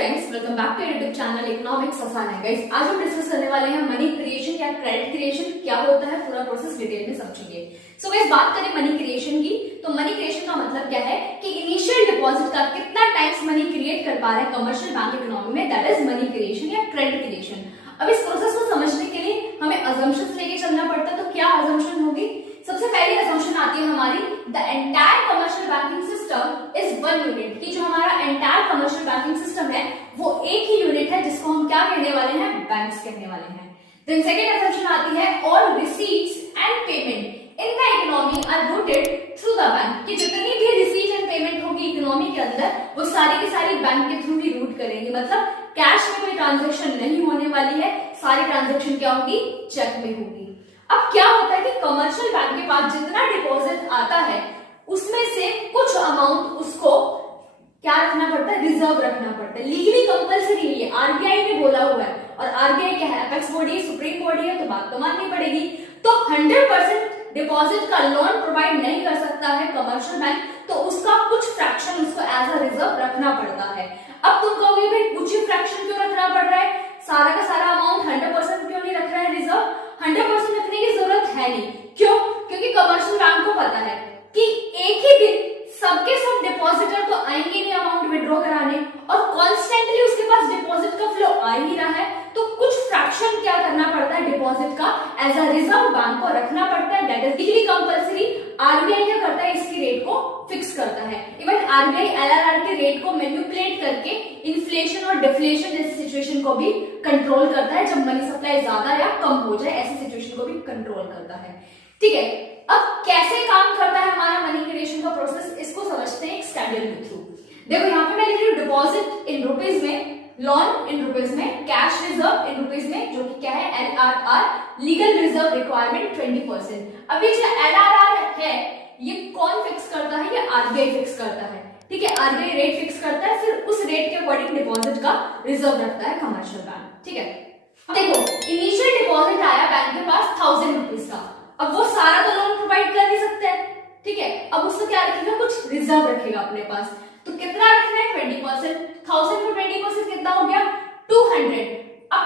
Friends, welcome back to YouTube channel economics आसान है। Guys, आज हम डिस्कस करने वाले हैं मनी क्रिएशन या क्रेडिट क्रिएशन क्या होता है, पूरा प्रोसेस डिटेल में समझेंगे। सो गाइस, बात करें मनी क्रिएशन की, तो मनी क्रिएशन का मतलब क्या है कि इनिशियल डिपॉजिट का कितना टाइम्स मनी क्रिएट कर पा रहा है कमर्शियल बैंक इकोनॉमी में, दैट इज मनी क्रिएशन या क्रेडिट क्रिएशन। अब इस प्रोसेस को समझने के लिए हमें अजम्पशंस लेके चलना पड़ता है। तो क्या अजम्पशन होगी? सबसे पहली अजम्पशन आती है हमारी, the entire commercial banking system is one unit, कि जो हमारा एंटायर कमर्शियल बैंकिंग सिस्टम है वो एक ही यूनिट है, जिसको हम क्या कहने वाले हैं? बैंक्स कहने वाले हैं। देन सेकंड अजम्पशन आती है, all receipts and payment in the economy are routed through the bank, कि जितनी भी रिसीट एंड पेमेंट होगी इकोनॉमी के अंदर वो सारी की सारी बैंक के थ्रू ही रूट करेंगे। मतलब कैश में कोई ट्रांजैक्शन नहीं होने वाली है, सारी ट्रांजैक्शन क्या होगी? चेक में होगी। अब क्या होता है कि कमर्शियल बैंक के पास जितना डिपॉजिट आता है उसमें से कुछ अमाउंट उसको क्या रखना पड़ता है? रिजर्व रखना पड़ता है। लीगली कंपल्सरी है, ये आरबीआई ने बोला हुआ है, और आरबीआई क्या है? एपेक्स बॉडी है, सुप्रीम बॉडी है, तो बात तो माननी पड़ेगी। तो 100% डिपॉजिट का लोन प्रोवाइड नहीं कर सकता है कमर्शियल बैंक, तो उसका कुछ फ्रैक्शन उसको एज अ रिजर्व रखना पड़ता है। अब तुम कहोगे भाई कुछ ही फ्रैक्शन क्यों रखना पड़ रहा है, सारा का सारा अमाउंट 100% क्यों नहीं रख रहा है रिजर्व? 100% रखने की जरूरत है नहीं। क्यों? क्योंकि कमर्शियल बैंक को पता है कि एक ही दिन सबके सब डिपॉजिटर तो आएंगे नहीं अमाउंट विड्रॉ कराने, और कॉन्स्टेंटली उसके पास डिपॉजिट का फ्लो आ ही रहा है, तो कुछ फ्रैक्शन क्या करना पड़ता है डिपॉजिट का एज अ रिजर्व बैंक को रखना पड़ता है। That is legally compulsory. RBI क्या करता है? इसकी रेट को फिक्स करता है। इवन आरबीआई एलआरआर के रेट को मैनिपुलेट करके इन्फ्लेशन और डिफ्लेशन जैसी सिचुएशन को भी कंट्रोल करता है। जब मनी सप्लाई ज्यादा या कम हो जाए ऐसी सिचुएशन को भी कंट्रोल करता है। ठीक है, अब कैसे काम करता है हमारा मनी क्रिएशन का प्रोसेस, इसको समझते हैं एक स्टैंडर्ड के थ्रू। देखो यहाँ पे मैं लिख रही हूँ डिपॉजिट इन रुपीज में, लोन इन रुपीज में, कैश रिजर्व इन रुपीज में, जो कि क्या है? LRR, legal reserve requirement 20%। अभी जो एलआरआर है ये कौन फिक्स करता है? ये आरबीआई फिक्स करता है। ठीक है, आरबीआई रेट फिक्स करता है, फिर उस रेट के अकॉर्डिंग डिपॉजिट का रिजर्व रखता है कमर्शियल बैंक। ठीक है, देखो इनिशियल डिपॉजिट आया बैंक के पास 1000 रुपीज का, अब वो सारा तो लोन प्रोवाइड कर नहीं सकते हैं। ठीक है, अब उसको क्या रखेगा? कुछ रिजर्व रखेगा अपने पास। तो कितना रखना है? 20%। 1000 में 20% कितना हो गया? 200। अब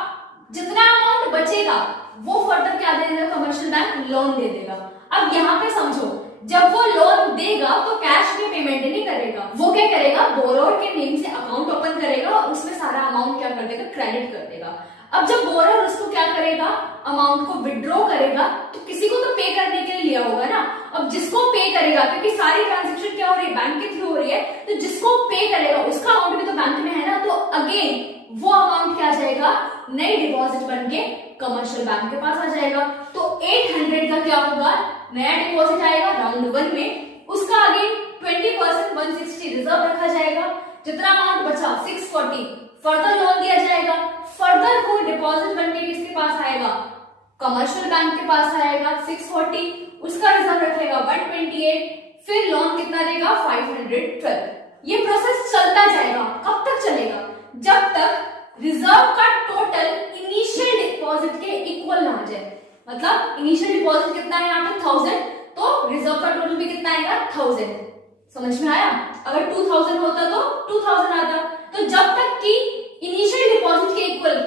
जितना अमाउंट बचेगा वो फर्दर क्या दे देगा कमर्शियल बैंक? लोन दे देगा। अब यहाँ पे समझो, जब वो लोन देगा तो कैश में पेमेंट नहीं करेगा, वो क्या करेगा? बोरोवर के नेम से अकाउंट ओपन करेगा और उसमें सारा अमाउंट क्या कर देगा? क्रेडिट कर देगा। अब जब बोरोवर उसको क्या करेगा? अमाउंट को विड्रॉ करेगा, तो किसी को तो पे करने के लिए लिया होगा ना। अब जिसको पे करेगा, क्योंकि सारी ट्रांजेक्शन क्या हो रही है? बैंक के थ्रू हो रही है, तो जिसको पे करेगा उसका अमाउंट भी तो बैंक में है ना, तो अगेन वो अमाउंट क्या जाएगा? नई डिपॉजिट बन के कमर्शियल बैंक के पास आ जाएगा। तो 800 का क्या होगा? नया डिपॉजिट आएगा राउंड 1 में, उसका अगेन 20% 160 रिजर्व रखा जाएगा। जितना अमाउंट बचा 640 फर्दर लोन दिया जाएगा। फर्दर वो डिपॉजिट बनके किसके पास आएगा? कमर्शियल बैंक के पास आएगा। 640 उसका रिजर्व रखेगा 128, फिर लोन कितना देगा? 512। ये प्रोसेस चलता जाएगा। कब तक चलेगा? जब तक रिजर्व का टोटल इनिशियल डिपॉजिट के इक्वल ना आ जाए। मतलब इनिशियल डिपॉजिट कितना है यहाँ पे? 1000, तो रिजर्व का टोटल भी कितना आएगा? 1000। समझ में आया? अगर 2000 होता तो 2000 आता। तो जब तक कि इनिशियल डिपॉजिट के इक्वल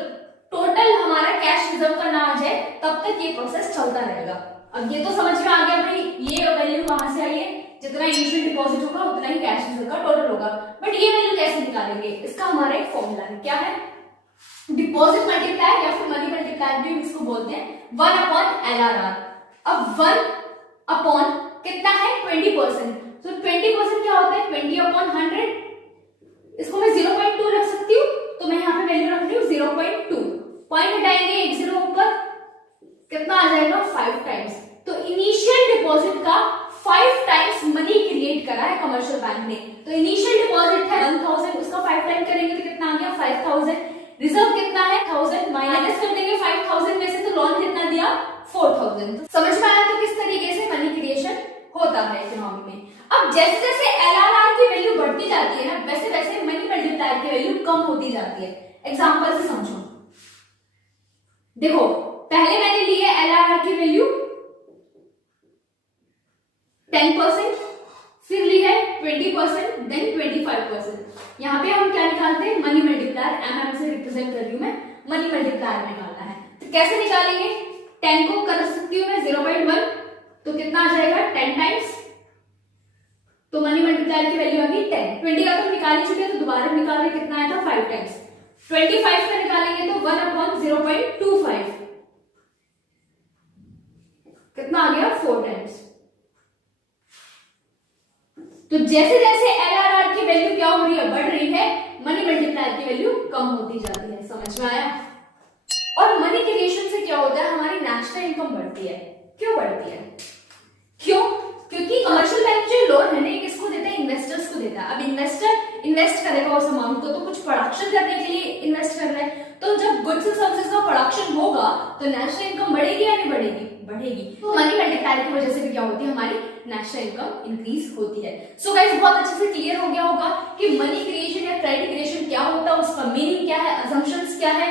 टोटल हमारा कैश रिजर्व का ना आ जाए तब तक ये प्रोसेस चलता रहेगा। अब ये तो समझ में आ गया भाई, ये वैल्यू कहां से आई है? जितना इनिशियल डिपॉजिट होगा उतना ही कैश रिजर्व का टोटल होगा। बट ये वैल्यू कैसे निकालेंगे? इसका हमारा एक फॉर्मूला है। क्या है? डिपॉजिट मल्टीप्लाई या फिर मनी मल्टीप्लाई भी इसको बोलते हैं, 1/LRR। अब 1 कितना है? 20%। तो 20% क्या होता है? 20/100। इसको मैं 0.2 रख सकती हूँ, तो मैं यहाँ पे वैल्यू रख रही हूँ 0.2। पॉइंट हटाएंगे, एक 0 ऊपर, कितना आ जाएगा? 5 टाइम्स। तो इनिशियल डिपॉजिट का 5 टाइम्स मनी क्रिएट करा है कमर्शियल बैंक ने। तो इनिशियल डिपॉजिट है 1000, उसका 5 टाइम करेंगे तो कितना आ गया? 5000। रिजर्व कितना है? 1000 माइनस कर देंगे 5000 में से, तो लोन कितना दिया? 4000। समझ में आया तो किस तरीके से मनी क्रिएशन होता है इकोनॉमी में। अब जैसे जैसे एलआरआर की वैल्यू बढ़ती जाती है ना, वैसे वैसे मनी मल्टीप्लायर की वैल्यू कम होती जाती है। एग्जांपल से समझो, देखो पहले मैंने ली है एलआरआर की वैल्यू 10%, फिर ली है 20%, देन 25%। यहाँ पे हम क्या निकालते हैं? मनी मल्टीप्लायर रिप्रेजेंट कर रही हूं मैं, मनी मल्टीप्लायर निकालना है। तो कैसे निकालेंगे? 10 को कर सकती हूँ मैं 0.1, तो कितना आ जाएगा 10 टाइम्स, तो मनी मल्टीप्लायर की वैल्यू आ गई 10। 20 का तो निकाल ही चुके हैं, तो दोबारा निकाल रहे, कितना आया था 5 टाइम्स। 25 का निकालेंगे तो 1/0.25, कितना आ गया 4 टाइम्स। तो जैसे जैसे LRR की वैल्यू क्या हो रही है, बढ़ रही है, मनी मल्टीप्लायर की वैल्यू कम होती जाती है। समझ में आया? और मनी क्रिएशन से क्या होता है, हमारी नेशनल इनकम बढ़ती है। क्यों बढ़ती है? क्यों? क्योंकि कमर्शियल बैंक जो लोन है ना, किसको देता है? इन्वेस्टर्स को देता है। अब इन्वेस्टर इन्वेस्ट करेगा उस अमाउंट को, तो कुछ प्रोडक्शन करने के लिए इन्वेस्ट कर रहा है, तो जब गुड्स एंड सर्विसेज का प्रोडक्शन होगा तो नेशनल इनकम बढ़ेगी या नहीं बढ़ेगी? बढ़ेगी। तो मनी मल्टीप्लायर की वजह से भी क्या होती है, हमारी नेशनल इनकम इंक्रीज होती है। सो गाइस, बहुत अच्छे से क्लियर हो गया होगा कि मनी क्रिएशन या क्रेडिट क्रिएशन क्या होता है, उसका मीनिंग क्या है, असम्पशंस क्या है,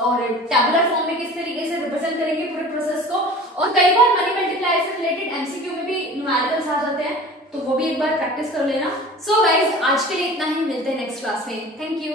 और टैबुलर फॉर्म में किस तरीके से रिप्रेजेंट करेंगे पूरे प्रोसेस को। और कई बार मनी मल्टीप्लायर से रिलेटेड एमसीक्यू में भी न्यूमेरिकल्स आ जाते हैं, तो वो भी एक बार प्रैक्टिस कर लेना। सो गाइस, आज के लिए इतना ही, मिलते हैं नेक्स्ट क्लास में। Thank you.